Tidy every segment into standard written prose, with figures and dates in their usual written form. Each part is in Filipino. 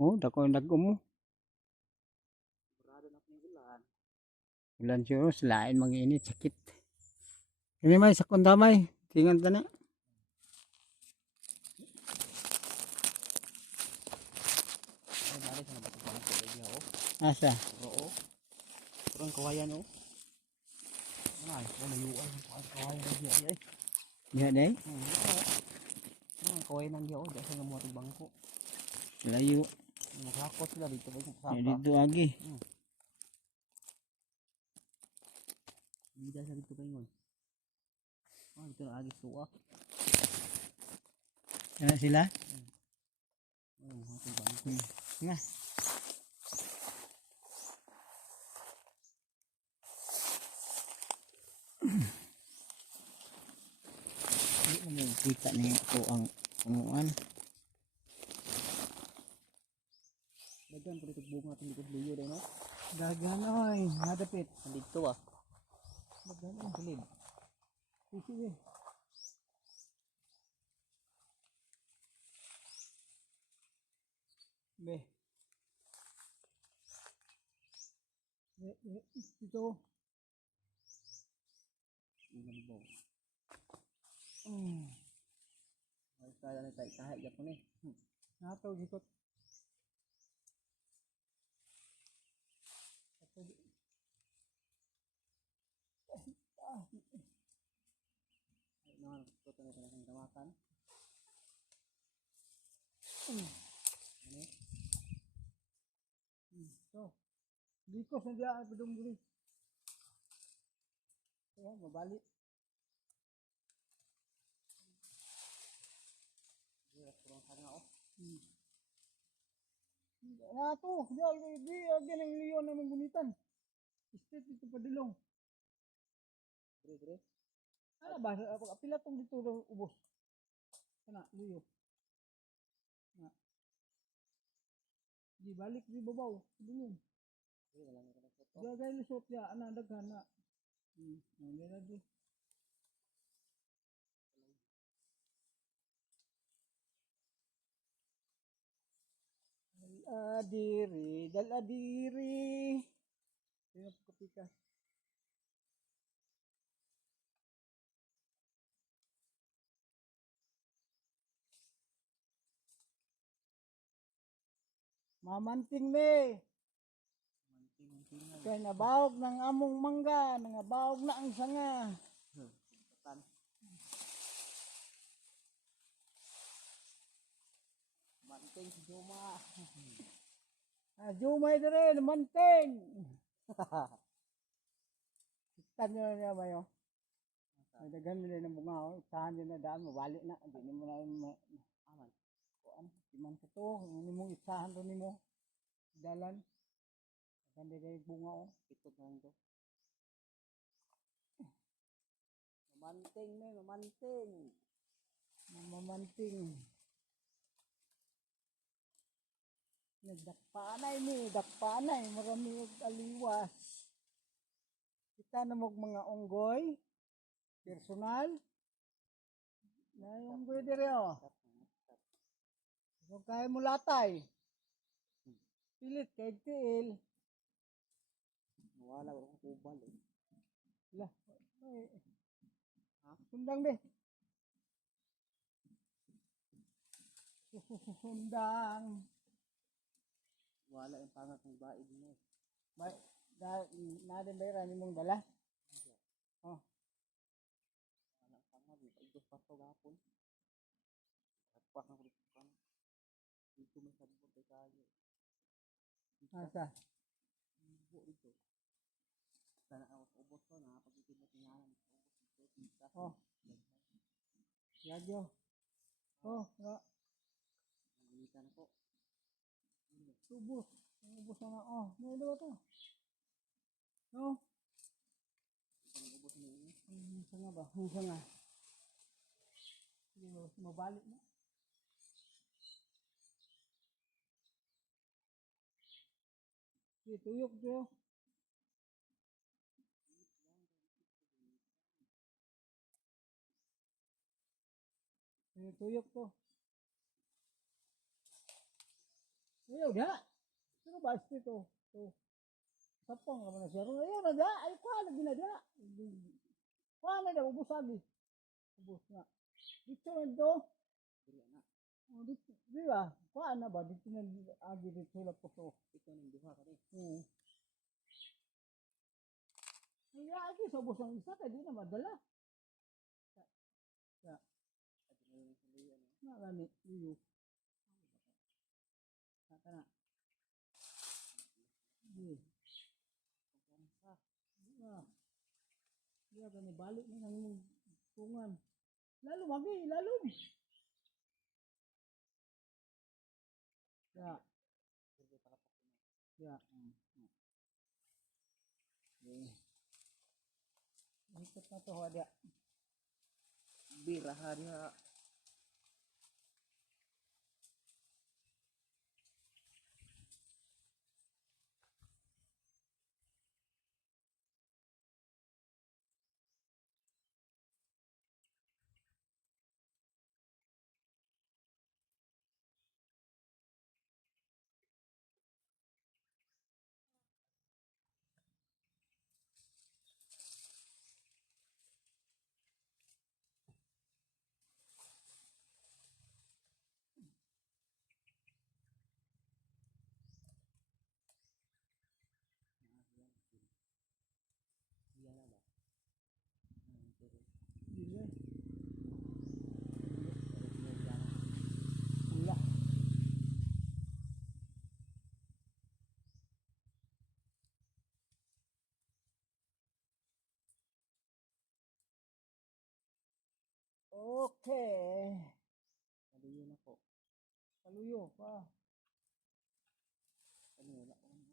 Oh, dako dagko mo. Sigurado na ulan. Ulan siguro, selain mag-init, sakit. Ini may sakon damay. Tingan ta na. Ay, balik na bato pala ko idea oh. Asa? Oo. Kurang kawayan oh. Ay, ko layuan ang kawayan na diya ay. Diha day. Kawayan dia oh, dasa nga mo atong bangko. Layo. Nakakot sila dito ba yung Ya sapa. dito agi. Bida sa dito kaingon. Ah, dito na agi suwa. Kana sila? Oh, atong bangko. Nga. Hindi mo kita niyo ko ang anuan. Dagan pa dito bunga atong likod luyo day no. Dagan oy, nadapit. Dito ah. Dagan oy. Silid. Sige. Be. Ito. Ini bo. Ay kaya na tay kahit yapon eh. Nato gikot. Ay no, tuto na kanang tamakan. So, likos na diya padung diri. Ayan, mabalik. Dira kurang sana oh. Nato, di agi nang liyon na manggunitan. State dito padulong. Dire. Ano ba, pila tong dito daw ubos. Kana, liyo. Na. Di balik di babaw, dulong. Dire wala na kanang foto. Di agay lusot ya, ana daghan na. Hindi na di. Daladiri. Sino po kapika? Mamanting me. Manting-mantingan. Kaya nabawag ng among mangga, nangabawag na ang sanga. Tan. Manting si Juma. Jumay dire, manting. Tanyo na niya ba yun? May daghan mo na ng bunga, oh. Isahan din na daan, mabalik na. Hindi mo na Aman. kuan. Iman ka to, hindi mo isahan rin mo. Dalan. Daghan din na yung bunga, oh. Pitod na lang to. Mamanting me, mamanting. Mamamanting. Nagdakpanay ni, dakpanay. Marami yung aliwas. Kita na mga unggoy. Personal. Na yung unggoy dire, oh. Kung kaya mo latay. Pilit kay tiil. Wala akong kubal eh. Lah, ay, sundang be. Sundang. Wala yung pangat ng baid mo. May, na din ba yung mong dala? Oh, Wala ang pangat. Ipagdos pa ito gapon. Hatpak na kulit pa. Dito may sabot kay kayo. asa. Buo dito. Sana ako sa ubos ko na pagkikid mo tingalan. Ubos dito. Oh, yagyo. Oh, nga. Nagalitan ako. Ubus. Ubus na nga. Oh, may dalawa to. No? Ubos na yun. Hinsa nga ba? Hinsa nga. Sige, mabalik na. Sige, tuyok tayo. Sige, tuyok to. Iya udah. Pero basta ito. Ito. Sapang ka na siya. Ayun na da. Ay kwa lagi na da. Kwa na da. Ubus lagi. Ubus na. Dito na ito. Dili na. Oh, dito. Di ba? Kwa na ba? Dito na agi dito sila po so. Ito ning duha kani. Ay agi sa ubus ang isa. Kaya di na madala. Ya. Adi na yung saluyan no. Nakani. Iyo. Saka na. Di. Pagkamsa. Ah. Iya ka ni balik na ng tungan. Lalo magi. Lalom. Ya. Sige palapak na. Ya. Ikot na to ada. Biraha diha. Iya na ba? Pero Dili. original lang. Wala. Okay. Saluyan ako. Kaluyo pa. Kani wala ko ano.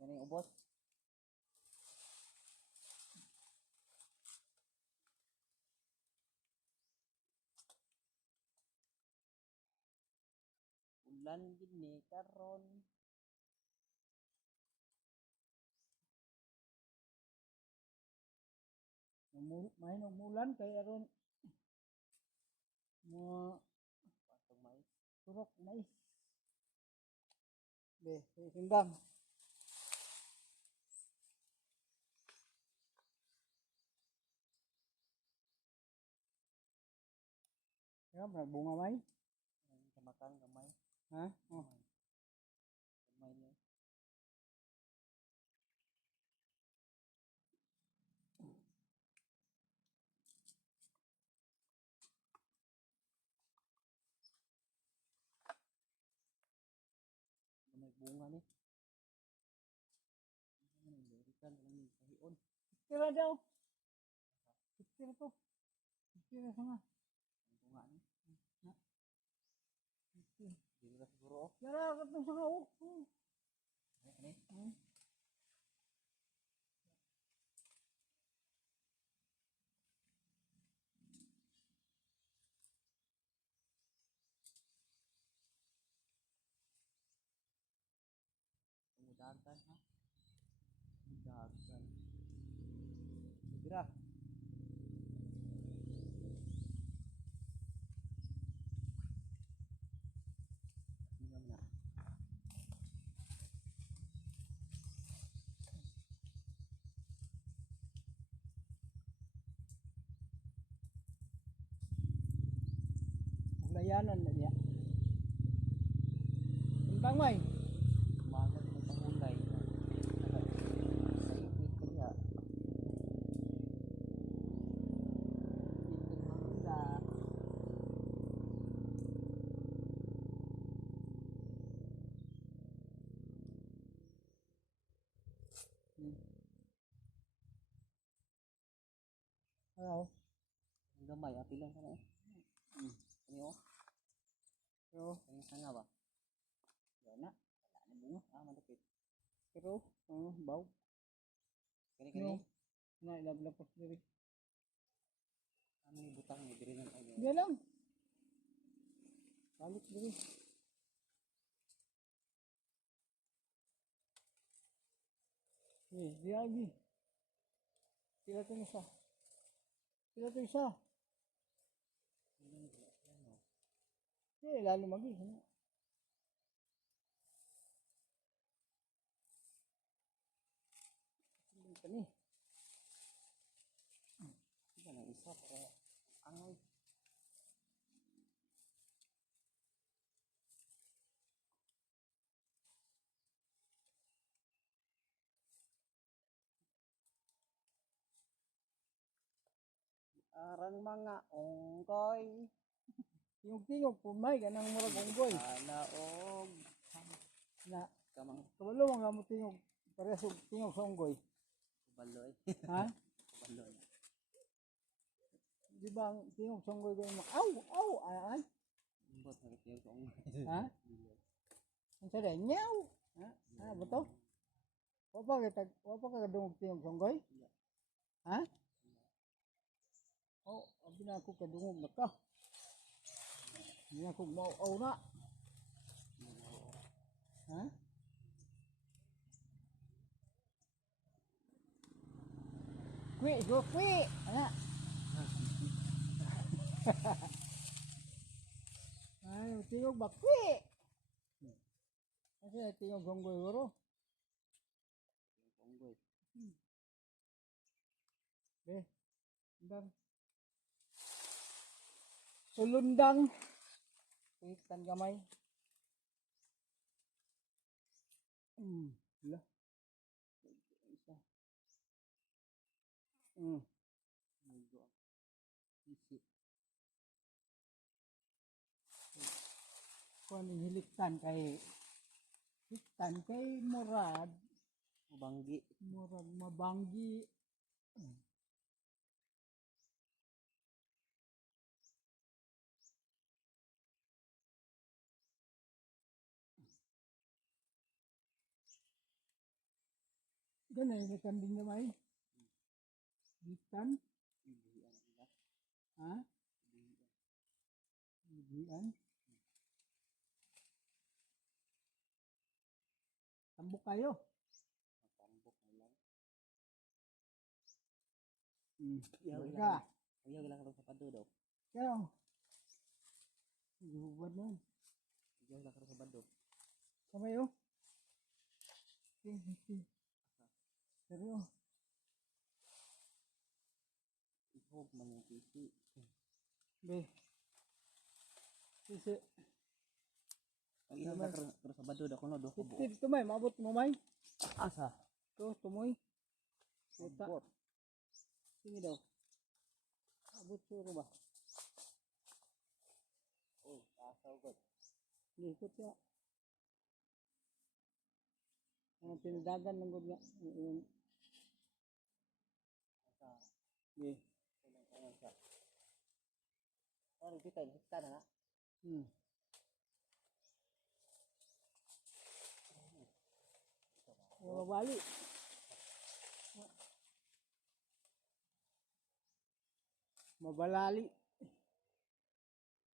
Kani ubos. Ulan gini karon. Main umulan kaya aron mo Pasong mais. turok mais. Be, timbang. Ya, bunga mai. Ang kamakang gamay. Ha? Oh. Gamay niya. Gamay bunga ni. Ang American lang yung kahion. Tira daw. Tira to. Tira sana. Ang bunga ni. Tira. Dili ra siguro oh. Tira ka to sa oh. Ani. Umudagan ha. Umudagan. Dira. Tingnan na. Layanan na niya. Timbang mai. Umagat ng pangulay. Saipit ko niya. Ipit mangga. Hello. Ang gamay, api lang ka na eh. Ano yun? Pero, Ano yung sanga ba? wala na. Wala na bunga. Ah, malapit. Pero, baw. Kani-kani. Na ilablapos diri. Ano yung butang mo? Diri ng ano. Di lang. Balik diri. Di lagi. Tira to na siya. Sila ito isa. Lalo magis. Ano? Ito ni. Ito ng isa para angay. Arang mga onggoy. Tingog-tingog, pumay, ganang murag unggoy. Naog. Na, Kamang kabalo mga mo tingog. Parehas og tingog sa unggoy. baloy. Ha? Baloy. Di ba ang tingog sa unggoy ganyan mo? Aw! Aw! Ay! Imbot na ito yung onggoy. Ha? Ang sada, nyaw! Ha? Ha? Bato? Wapa ka kadungog tingog sa unggoy? Ha? Oh, abi na ako kadungog na ka. Hindi na ako mauaw na. Ha? Kwi, go kwi! Ana? Ay, tingog ba? Kwi! Kasi tingog sa unggoy waro. Onggoy. Undang. Sulundang. Pitan gamay. Lah. Isa. Medyo isi. Kung hiliktan kay Murad. Mabanggi. Murad mabanggi. Ganun yung kanding gamay. Bitan. Ibian nila. Ha? Ibian. Tambok kayo. Matambok na lang. Ayaw Ayaw lang sa pado daw. Kaya. Hubad nun. Ayaw lang sa pado. Kamayo. Seryo. Ihog man yung pisi. Be. Sisi. Ang ihog lang sa pado daw kuno do. Titid tumay. Maabot mo may. Asa? Ito, tumoy. Kita. Ambot. Sige daw. Abot suro ba? Oh, asaw god. Ikot siya. Ang tindagan ng good nga. Asa? Be. Kulang ka sa. Ano kita hita na na? Mabali. Mabalali.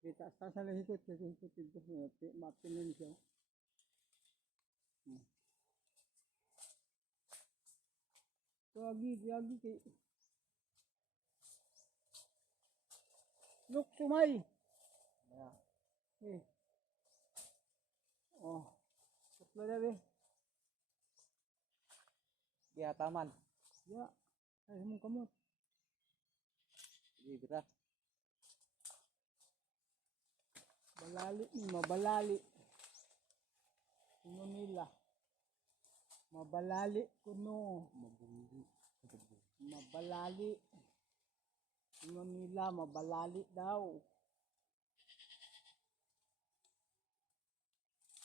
Kita sa lahikot sa hikot ito. Mapinin siya. Lagi kay Look tumay. Yeah. Oh. Tutlo na be. Kaya taman. Ya. Ay mong kamot. Sige bira. Balali ni mabalali. Kuno nila. Mabalali kuno. Mabunggi. Mabalali. Kuno nila mabalali daw.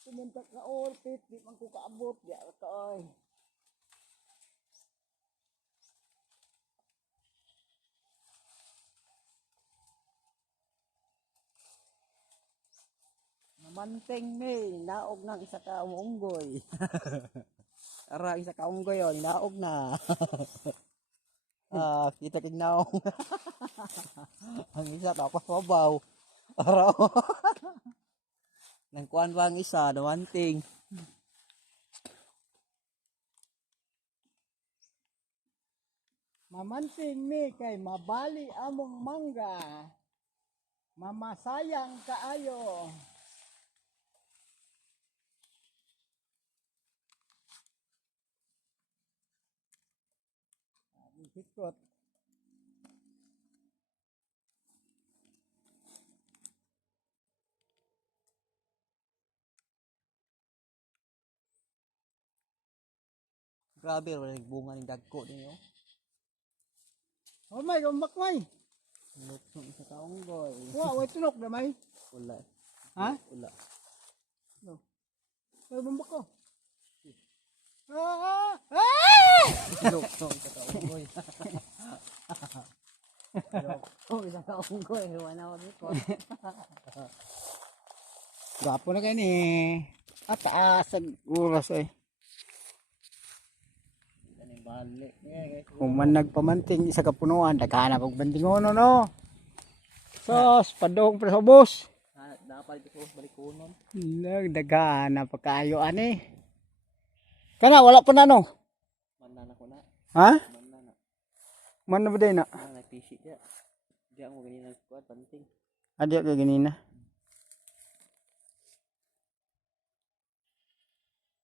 Kumunta ka orpit, di man ko kaabot, di ka oy. Manteng ni, naog ng isa ka unggoy. Ara isa ka unggoy on, naog na. Kita kig naong. Ang isa tapos mabaw. Ara. Nang kuan ba ang isa, namanting. Mamanting mi kay mabali among mangga. Mamasayang kaayo. Hikot. Grabe, wala nagbunga ng dagko ninyo. Oh may gumak may. Luksong sa kaunggoy. Wa way tunok na may. Wala. Ha? Wala. No. Ay bumbak ko. Ah! Luksong sa kaunggoy. Luksong sa kaunggoy. Wala ako dito. Gapo na kayo ni. At taas ang oras eh. Balik. Kung man nagpamanting isa kapunuan, daghanap og bandingono no. Sos, padong pre sa ubos. Dapat ito sa balikonon. Daghanap pa kaayo ani. Kana wala pa na no. Manana ko na. Ha? Manana. Man na ba day na? Nagpisi dia. Diya mo ganyan ang squad panting. Adya ka ganina.